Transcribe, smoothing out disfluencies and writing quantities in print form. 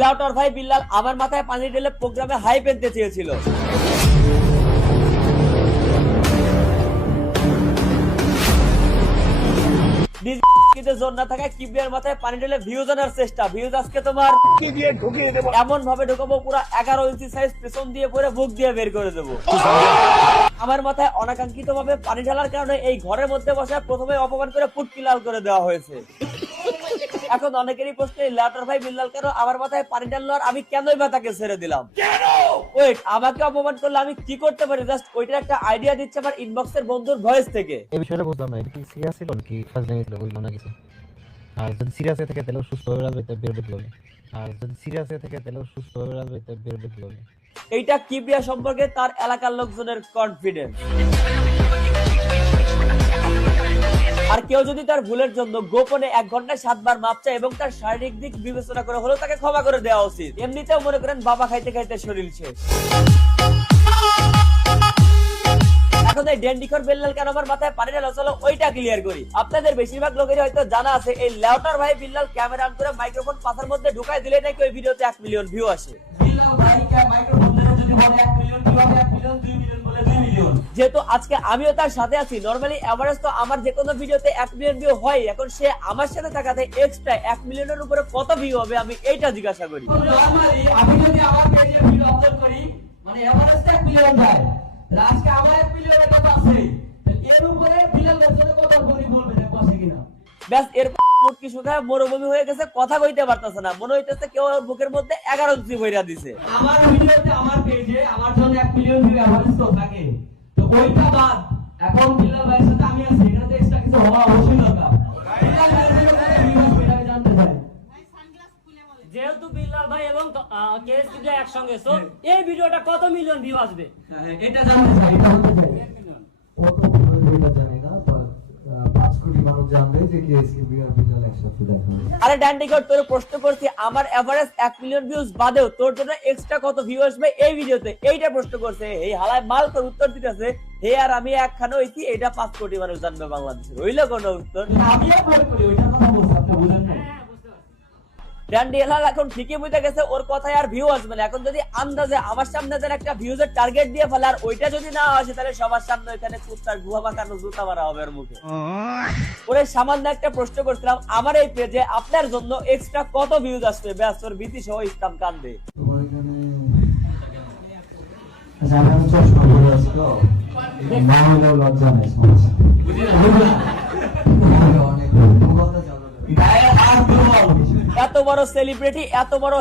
লাউটার ভাই বিল্লাল আমার মাথায় পানি ঢেলে প্রোগ্রামে হাই পেনতে চেয়েছিল। জোর না থাকায় কিবরিয়ার মাথায় পানি ঢেলে ভিউজ আনার চেষ্টা। ভিউজ আজকে তোমার এমন ভাবে ঢুকাবো পুরো 11 ইঞ্চি সাইজ পেছন দিয়ে পরে বুক দিয়ে বের করে দেবো। আমার মাথায় অনাকাঙ্ক্ষিত ভাবে পানি ঢালার কারণে এই ঘরের মধ্যে বসে প্রথমে অপমান করে পুটকি লাল করে দেওয়া হয়েছে। এখন অনেকেরই প্রশ্ন, লাউটার ভাই বিল্লাল কেন আমার মাথায় পানি ঢাললো আর আমি কেনই বা তাকে ছেড়ে দিলাম? ওয়েট, আমাকে অপমান করলে আমি কি করতে পারি? জাস্ট ওইটার একটা আইডিয়া দিচ্ছে আমার ইনবক্সের বন্ধুর ভয়েস থেকে। এই বিষয়টা বুঝলাম না, এটা কি সিরিয়াস ছিল নাকি ফাজলামি ছিল বুঝলাম না কিছু। আর যদি সিরিয়াস হয়ে থাকে তাহলে সুস্থ হয়ে আসবে, তার বেরোবে কিভাবে? আর যদি সিরিয়াস হয়ে থাকে তাহলে সুস্থ হয়ে আসবে, তার বেরোবে কিভাবে? এইটা কিবরিয়া সম্পর্কে তার এলাকার লোকজনের কনফিডেন্স। আর কেউ যদি তার ভুলের জন্য গোপনে 1 ঘন্টায় 7 বার মাপ চায় এবং তার শারীরিক দিক বিবেচনা করে হলেও তাকে ক্ষমা করে দেওয়া উচিত। এমনিতেও মনে করেন বাবা খাইতে খাইতে শরীর শেষ। এখন এই ড্যান্ডিখর বিল্লাল কেন আমার মাথায় পানি ঢালা, চলো ওইটা ক্লিয়ার করি। আপনাদের বেশিরভাগ লোকেরই হয়তো জানা আছে এই লাউটার ভাই বিল্লাল ক্যামেরা অন করে মাইক্রোফোন পাতার মধ্যে ঢুকাই দিলে নাকি ওই ভিডিওতে 1 মিলিয়ন ভিউ আসে। বিল্লাল ভাই কে মাইক্রোফোন ধরে যদি বলে 1 মিলিয়ন ভিউ হবে, 1 মিলিয়ন 2 মিলিয়ন বলে 2 মিলিয়ন। যেহেতু আজকে আমিও তার সাথে আছি, নরমালি এভারেজ তো আমার যে কোনো ভিডিওতে 1 মিলিয়ন ভিউ হয়। এখন সে আমার সাথে থাকাতে এক্সট্রা 1 মিলিয়নের উপরে কত ভিউ হবে আমি এইটা জিজ্ঞাসা করি। নরমালি আমি যদি আমার পেজে ভিডিও আপলোড করি মানে এভারেজ 1 মিলিয়ন যায়, আজকে আমার 1 মিলিয়ন এটা আছে, এর উপরে বিল্লাল ভাই কত বলি বলবে না বসে কিনা। ব্যাস এরপর মুটকি শুকায় মরুভূমি হয়ে গেছে, কথা কইতে পারতেছে না। মনে হইতেছে কেউ ওর বুকের মধ্যে 11 ইঞ্চি বইরা দিছে। আমার ভিডিওতে আমার পেজে আমার জন্য 1 মিলিয়ন ভিউ এভারেজ তো থাকে, তো ওইটা বাদ এখন বিল্লাল ভাইয়ের সাথে আমি আছি, এখানে তো এক্সট্রা কিছু হওয়া অবশ্যই দরকার। বিল্লাল ভাইয়ের জন্য ভিউ আসবে এটা আমি জানতে চাই। যেহেতু বিল্লাল ভাই এবং কেএসপি ভাই একসঙ্গে, সো এই ভিডিওটা কত মিলিয়ন ভিউ আসবে? এটা জানতে চাই, এটা জানতে চাই। কত ভালো এটা জানি না, বাট 5 কোটি মানুষ জানবে যে কেএসকেবি আর বিল্লাল একসাথে দেখা হবে। আরে ড্যান্ডিখর, তোর প্রশ্ন করছি আমার এভারেজ 1 মিলিয়ন ভিউজ বাদেও তোর জন্য এক্সট্রা কত ভিউ আসবে এই ভিডিওতে, এইটা প্রশ্ন করছে। এই হালায় মাল তোর উত্তর দিতেছে হে আর আমি একখানে হইছি এটা 5 কোটি মানুষ জানবে বাংলাদেশে। হইলো কোন উত্তর? আমিও বলি করি ওইটার কথা বলছি, আপনি বুঝেন না। ড্যান্ডিলাল এখন ঠিকই বুঝে গেছে ওর কথায় আর ভিউ আসবে না। এখন যদি আন্দাজে আমার সামনে যেন একটা ভিউজের টার্গেট দিয়ে ফেলে আর ওইটা যদি না আসে তাহলে সবার সামনে এখানে কুত্তার গুহা মাখানো জুতা মারা হবে ওর মুখে। ওরে সামান্য একটা প্রশ্ন করছিলাম আমার এই পেজে আপনার জন্য এক্সট্রা কত ভিউজ আসবে? ব্যাস ওর ভীতি সহ ইসলাম কান্দে। তোমার এখানে আচ্ছা আমি চশমা পরে আছি তো না হলেও লজ্জা নেই সমস্যা অনেক কথা জানো গায়ে হাত দেবো। এত বড় সেলিব্রিটি, এত বড়